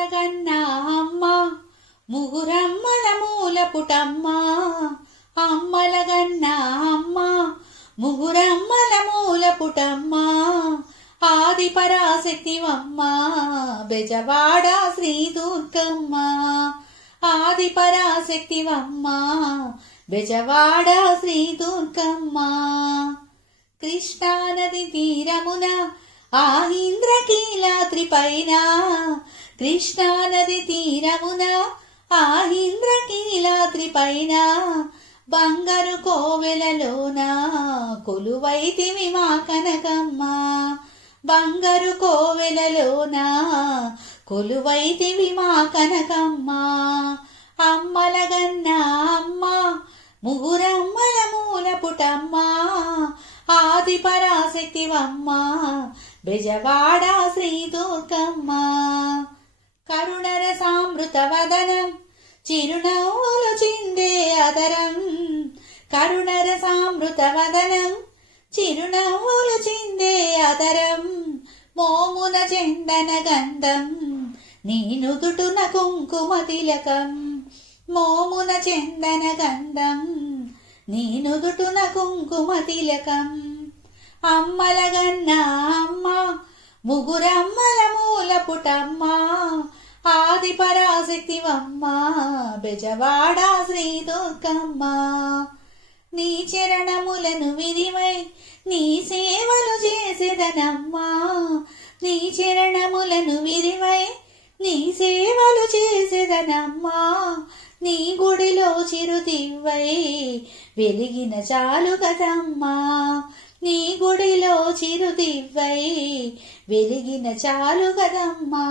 అమ్మలగన్నా అమ్మ ముగురమ్మల మూల పుటమ్మ. అమ్మలగన్నా అమ్మ ముగురమ్మల మూల పుటమ్మ. ఆది పరాశక్తివమ్మ బెజవాడ శ్రీ దుర్గమ్మ. ఆది పరాశక్తివమ్మ బెజవాడ శ్రీ దుర్గమ్మ. కృష్ణానది తీరమున ఆ ఇంద్రకీలాద్రి పైన. కృష్ణానది తీరమున ఆ ఇంద్రకీలాద్రి పైన. బంగారు కోవెలలోన కొలువైతివి మా కనకమ్మ. బంగారు కోవెలలోన కొలువైతివి మా కనకమ్మ. అమ్మలగన్నా అమ్మ ముగురమ్మల మూల పుటమ్మ. ఆది పరాశక్తివమ్మ బెజవాడ శ్రీ దుర్గమ్మ. కరుణర సామృత వదనం చిరునవ్వులు చిందే అదరం. కరుణర సామృత వదనం చిరునవ్వులు చిందే అదరం. మోమున చందన గంధం నీ నుదుటున కుంకుమ తిలకం. మోమున చందన గంధం నీ నుదుటున కుంకుమ తిలకం. అమ్మలగన్నా అమ్మ ముగురమ్మల మూల పుటమ్మ. ఆది పరాశక్తివమ్మ బెజవాడ శ్రీ దుర్గమ్మ. నీ చరణములను విరివై నీ సేవలు చేసేదనమ్మా. నీ చరణములను విరివై నీ సేవలు చేసేదనమ్మా. నీ గుడిలో చిరుదివ్వై వెలిగిన చాలు కదమ్మా. నీ గుడిలో చిరుదివ్వై వెలిగిన చాలు కదమ్మా.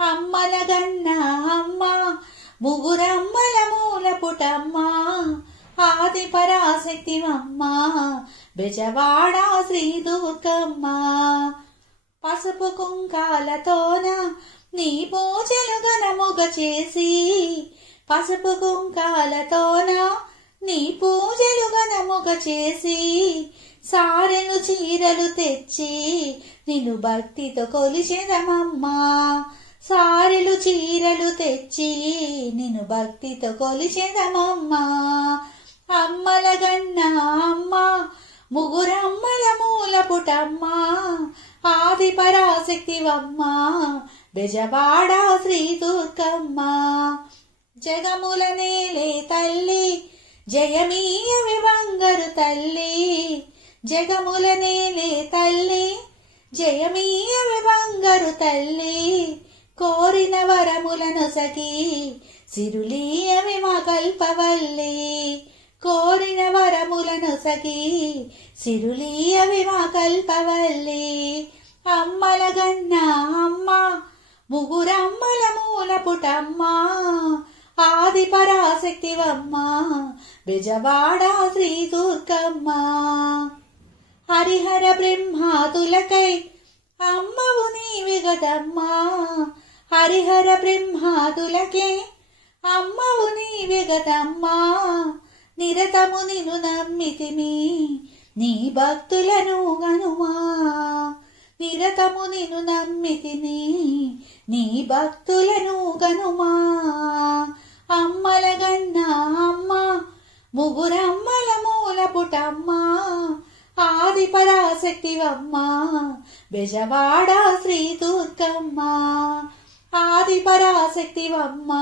అమ్మలగన్నా అమ్మ ముగురమ్మల మూల పుటమ్మ. ఆది పరాశక్తివమ్మ బెజవాడ శ్రీ దుర్గమ్మ. పసుపు కుంకాలతోన నీ పూజలు ఘనముగ చేసి. పసుపు కుంకాలతోన నీ పూజలు ఘనముగ చేసి. సారెలు చీరలు తెచ్చి నిన్ను భక్తితో కొలిచెదమమ్మా. సారెలు చీరలు తెచ్చి నిన్ను భక్తితో కొలిచెదమమ్మా. అమ్మలగన్నా అమ్మ ముగురమ్మల మూల పుటమ్మ. ఆది పరాశక్తివమ్మ బెజవాడ శ్రీ దుర్గమ్మ. జగముల నేలే తల్లి జయమీయవి బంగారు తల్లి. జగముల నేలే తల్లి జయమీయవి బంగారు తల్లి. కోరిన వరములను సఖి సిరులీయవి మా కల్పవల్లి. కోరిన వరములను సఖి సిరులీయవి మా కల్పవల్లి. అమ్మలగన్నా అమ్మ ముగురమ్మల మూల పుటమ్మ. ఆది పరాశక్తివమ్మ బెజవాడ శ్రీ దుర్గమ్మ. హరిహర బ్రహ్మాదులకై అమ్మవు నీవి గదమ్మా. హరిహర బ్రహ్మాదులకే అమ్మవు నీవి గదమ్మా. నిరతము నిన్ను నమ్మితిమి నీ భక్తులను గనుమా. నిరతము నిన్ను నమ్మితిని నీ భక్తులను గనుమా. అమ్మలగన్నా అమ్మ ముగురమ్మల మూల పుటమ్మ. ఆది పరాశక్తివమ్మ బెజవాడ శ్రీ దుర్గమ్మ. ఆది పరాశక్తివమ్మ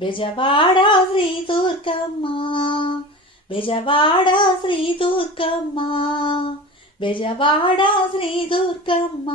బెజవాడ శ్రీ దుర్గమ్మ. బెజవాడ శ్రీ దుర్గమ్మ. బెజవాడ శ్రీ దుర్గమ్మ.